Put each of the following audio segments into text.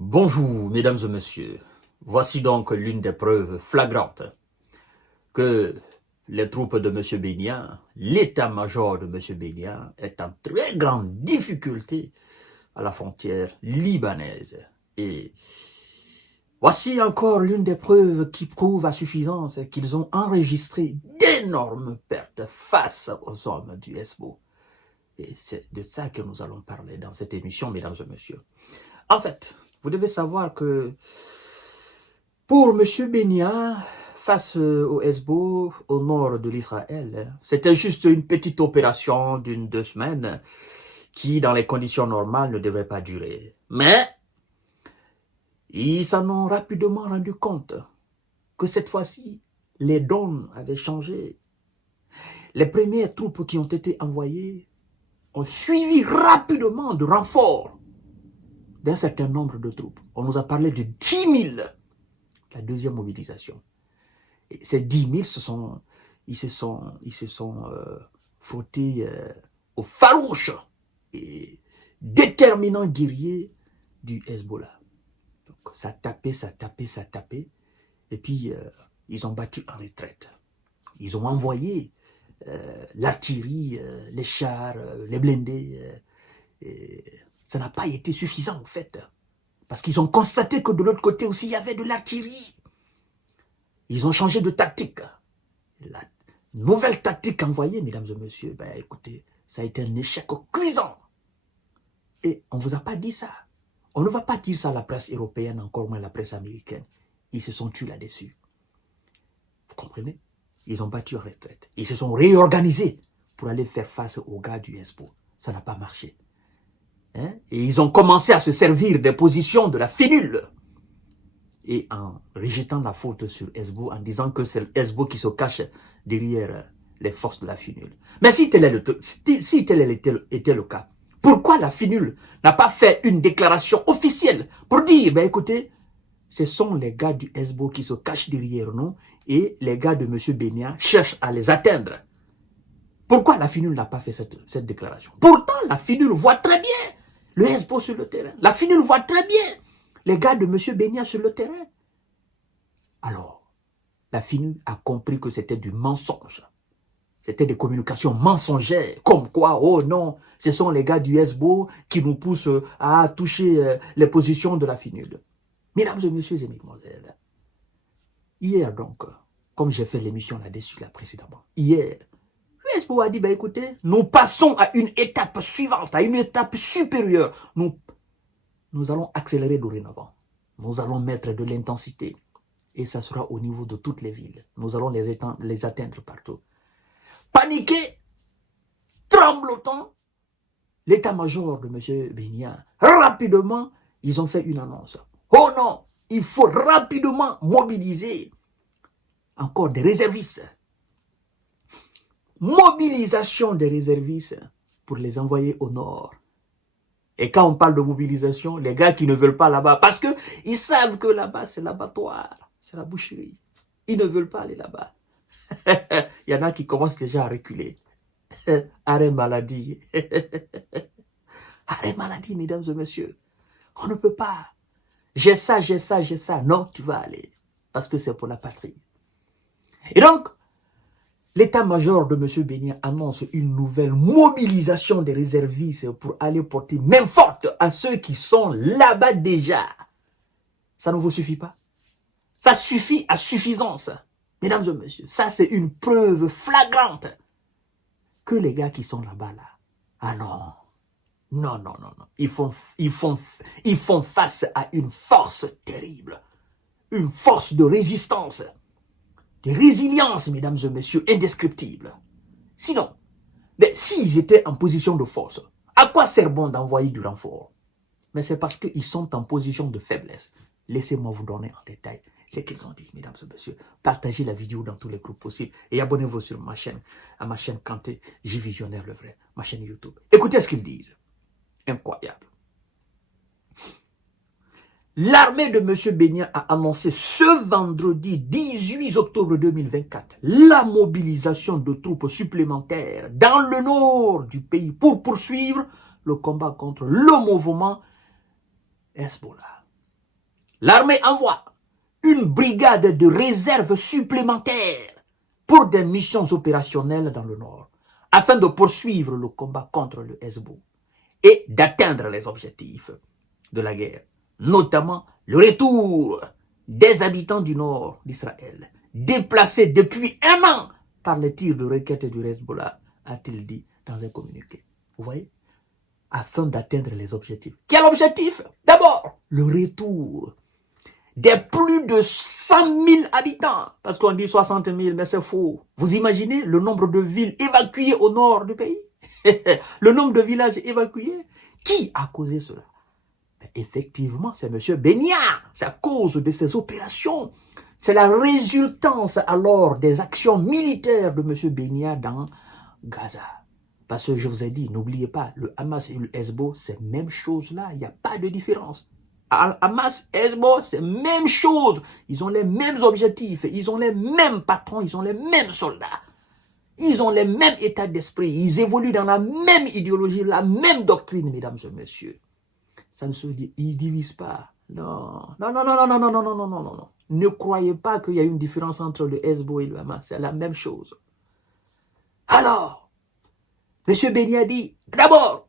Bonjour, mesdames et messieurs. Voici donc l'une des preuves flagrantes que les troupes de M. Bénia, l'état-major de M. Bénia, est en très grande difficulté à la frontière libanaise. Et voici encore l'une des preuves qui prouve à suffisance qu'ils ont enregistré d'énormes pertes face aux hommes du Hezbollah. Et c'est de ça que nous allons parler dans cette émission, mesdames et messieurs. En fait, vous devez savoir que pour M. Bénia, face au Hezbollah, au nord de l'Israël, c'était juste une petite opération d'1-2 semaines qui, dans les conditions normales, ne devrait pas durer. Mais ils s'en ont rapidement rendu compte que cette fois-ci, les dons avaient changé. Les premières troupes qui ont été envoyées ont suivi rapidement de renforts d'un certain nombre de troupes. On nous a parlé de 10 000, la deuxième mobilisation. Et ces 10 000, ils se sont frottés aux farouches et déterminants guerriers du Hezbollah. Donc, ça tapait. Et puis, ils ont battu en retraite. Ils ont envoyé l'artillerie, les chars, les blindés. Ça n'a pas été suffisant, en fait. Parce qu'ils ont constaté que de l'autre côté aussi, il y avait de l'artillerie. Ils ont changé de tactique. La nouvelle tactique envoyée, mesdames et messieurs, ben écoutez, ça a été un échec cuisant. Et on ne vous a pas dit ça. On ne va pas dire ça à la presse européenne, encore moins à la presse américaine. Ils se sont tués là-dessus. Vous comprenez? Ils ont battu en retraite. Ils se sont réorganisés pour aller faire face aux gars du Hezbollah. Ça n'a pas marché. Hein? Et ils ont commencé à se servir des positions de la finule. Et en rejetant la faute sur Hezbollah, en disant que c'est Hezbollah qui se cache derrière les forces de la finule. Mais si tel était le cas, pourquoi la finule n'a pas fait une déclaration officielle pour dire, ben écoutez, ce sont les gars du Hezbollah qui se cachent derrière nous et les gars de M. Bénia cherchent à les atteindre. Pourquoi la finule n'a pas fait cette déclaration? Pourtant, la finule voit très bien le Hezbollah sur le terrain. La finule voit très bien les gars de M. Bénia sur le terrain. Alors, la finule a compris que c'était du mensonge. C'était des communications mensongères, comme quoi, oh non, ce sont les gars du Hezbollah qui nous poussent à toucher les positions de la finule. Mesdames et messieurs et mesdemoiselles, hier donc, comme j'ai fait l'émission là-dessus là précédemment, hier, le Hezbollah a dit, ben écoutez, nous passons à une étape suivante, à une étape supérieure. Nous allons accélérer dorénavant. Nous allons mettre de l'intensité. Et ça sera au niveau de toutes les villes. Nous allons les atteindre partout. Paniqué, tremblotant, l'état-major de M. Bénia, rapidement, ils ont fait une annonce. Oh non, il faut rapidement mobiliser encore des réservistes. Mobilisation des réservistes pour les envoyer au nord. Et quand on parle de mobilisation, les gars qui ne veulent pas là-bas, parce qu'ils savent que là-bas, c'est l'abattoir, c'est la boucherie. Ils ne veulent pas aller là-bas. Il y en a qui commencent déjà à reculer. Arrêt maladie. Arrêt maladie, mesdames et messieurs. On ne peut pas. J'ai ça. Non, tu vas aller. Parce que c'est pour la patrie. Et donc, l'état-major de M. Bénia annonce une nouvelle mobilisation des réservistes pour aller porter main forte à ceux qui sont là-bas déjà. Ça ne vous suffit pas? Ça suffit à suffisance. Mesdames et messieurs, ça c'est une preuve flagrante que les gars qui sont là-bas, là, ah non. Ils font face à une force terrible, une force de résistance, de résilience, mesdames et messieurs, indescriptible. Sinon, mais s'ils étaient en position de force, à quoi sert bon d'envoyer du renfort? Mais c'est parce qu'ils sont en position de faiblesse. Laissez-moi vous donner en détail ce qu'ils ont dit, mesdames et messieurs. Partagez la vidéo dans tous les groupes possibles et abonnez-vous sur ma chaîne, à ma chaîne Kanté, J Visionnaire le vrai, ma chaîne YouTube. Écoutez ce qu'ils disent. Incroyable. L'armée de M. Bénia a annoncé ce vendredi 18 octobre 2024 la mobilisation de troupes supplémentaires dans le nord du pays pour poursuivre le combat contre le mouvement Hezbollah. L'armée envoie une brigade de réserve supplémentaire pour des missions opérationnelles dans le nord, afin de poursuivre le combat contre le Hezbollah et d'atteindre les objectifs de la guerre, notamment le retour des habitants du nord d'Israël, déplacés depuis un an par les tirs de roquettes du Hezbollah, a-t-il dit dans un communiqué. Vous voyez? Afin d'atteindre les objectifs. Quel objectif? D'abord, le retour des plus de 100 000 habitants. Parce qu'on dit 60 000, mais c'est faux. Vous imaginez le nombre de villes évacuées au nord du pays? Le nombre de villages évacués? Qui a causé cela? Mais effectivement, c'est M. Béniard. C'est à cause de ces opérations. C'est la résultance alors des actions militaires de M. Béniard dans Gaza. Parce que je vous ai dit, n'oubliez pas, le Hamas et le Hezbollah, c'est la même chose là. Il n'y a pas de différence. Hamas, Hezbollah, c'est la même chose. Ils ont les mêmes objectifs. Ils ont les mêmes patrons. Ils ont les mêmes soldats. Ils ont les mêmes états d'esprit. Ils évoluent dans la même idéologie, la même doctrine, mesdames et messieurs. Ça ne se dit, ils ne divisent pas. Non, non, non, non, non, non, non, non, non, non, non, non. Ne croyez pas qu'il y a une différence entre le Hezbollah et le Hamas. C'est la même chose. Alors, M. Béni a dit, d'abord,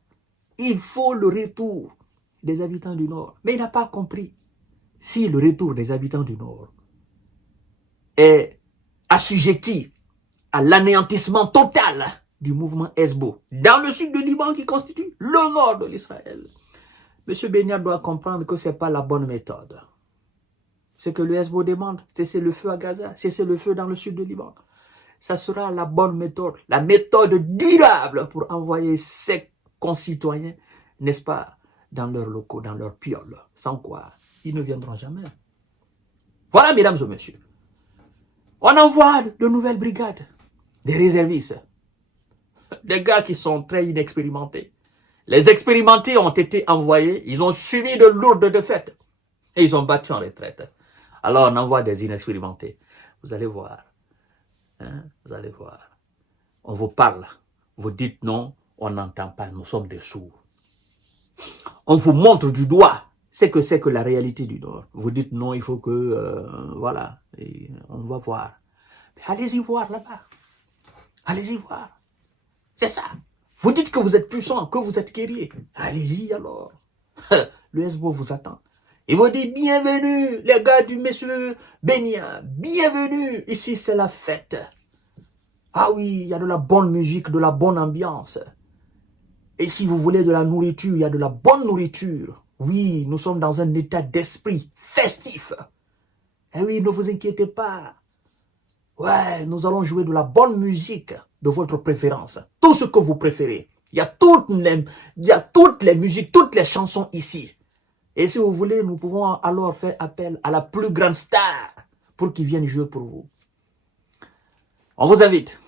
il faut le retour des habitants du Nord. Mais il n'a pas compris. Si le retour des habitants du Nord est assujetti à l'anéantissement total du mouvement Hezbollah dans le sud du Liban qui constitue le nord de l'Israël, M. Béniard doit comprendre que ce n'est pas la bonne méthode. Ce que le Hezbollah demande, c'est le feu à Gaza, c'est le feu dans le sud du Liban. Ça sera la bonne méthode, la méthode durable pour envoyer ses concitoyens, n'est-ce pas, dans leurs locaux, dans leurs pioles, sans quoi ils ne viendront jamais. Voilà, mesdames et messieurs. On envoie de nouvelles brigades, des réservistes, des gars qui sont très inexpérimentés. Les expérimentés ont été envoyés, ils ont subi de lourdes défaites et ils ont battu en retraite. Alors on envoie des inexpérimentés. Vous allez voir, hein, vous allez voir. On vous parle, vous dites non, on n'entend pas, nous sommes des sourds. On vous montre du doigt ce que c'est que la réalité du Nord. Vous dites non, il faut que, voilà, et on va voir. Allez-y voir là-bas. Allez-y voir. C'est ça. Vous dites que vous êtes puissant, que vous êtes guerrier. Allez-y alors. Le Hezbollah vous attend. Il vous dit bienvenue, les gars du monsieur Bénia. Bienvenue. Ici, c'est la fête. Ah oui, il y a de la bonne musique, de la bonne ambiance. Et si vous voulez de la nourriture, il y a de la bonne nourriture. Oui, nous sommes dans un état d'esprit festif. Eh oui, ne vous inquiétez pas. Ouais, nous allons jouer de la bonne musique de votre préférence. Tout ce que vous préférez. Il y a toutes les musiques, toutes les chansons ici. Et si vous voulez, nous pouvons alors faire appel à la plus grande star pour qu'il vienne jouer pour vous. On vous invite.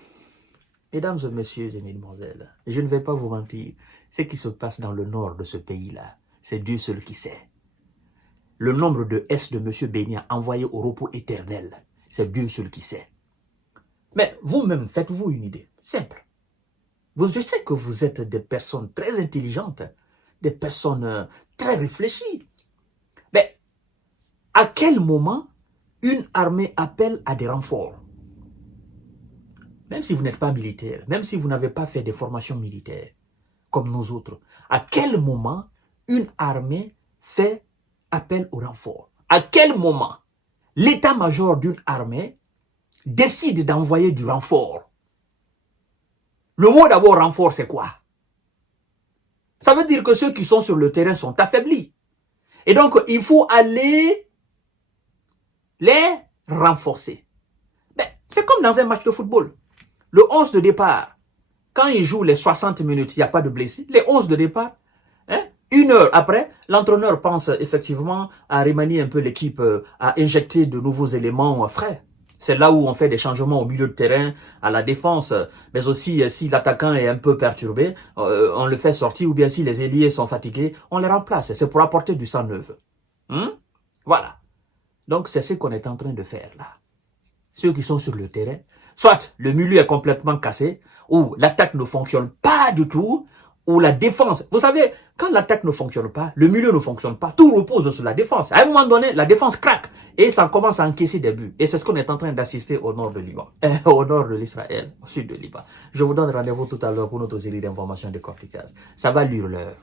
Mesdames et messieurs et mesdemoiselles, je ne vais pas vous mentir. Ce qui se passe dans le nord de ce pays-là, c'est Dieu seul qui sait. Le nombre de S de M. Bénia envoyé au repos éternel, c'est Dieu seul qui sait. Mais vous-même, faites-vous une idée, simple. Je sais que vous êtes des personnes très intelligentes, des personnes très réfléchies. Mais à quel moment une armée appelle à des renforts? Même si vous n'êtes pas militaire, même si vous n'avez pas fait des formations militaires, comme nous autres, à quel moment une armée fait appel au renfort? À quel moment l'état-major d'une armée décide d'envoyer du renfort? Le mot d'abord renfort, c'est quoi? Ça veut dire que ceux qui sont sur le terrain sont affaiblis. Et donc, il faut aller les renforcer. C'est comme dans un match de football. Le 11 de départ, quand il joue les 60 minutes, il n'y a pas de blessés. Les 11 de départ, hein, une heure après, l'entraîneur pense effectivement à remanier un peu l'équipe, à injecter de nouveaux éléments frais. C'est là où on fait des changements au milieu de terrain, à la défense, mais aussi si l'attaquant est un peu perturbé, on le fait sortir, ou bien si les ailiers sont fatigués, on les remplace. C'est pour apporter du sang neuf. Voilà. Donc c'est ce qu'on est en train de faire là. Ceux qui sont sur le terrain, soit le milieu est complètement cassé, ou l'attaque ne fonctionne pas du tout, où la défense, vous savez, quand l'attaque ne fonctionne pas, le milieu ne fonctionne pas, tout repose sur la défense. À un moment donné, la défense craque et ça commence à encaisser des buts. Et c'est ce qu'on est en train d'assister au nord de Liban, au nord de l'Israël, au sud de Liban. Je vous donne rendez-vous tout à l'heure pour notre série d'informations de Corticaz. Ça va lire l'heure.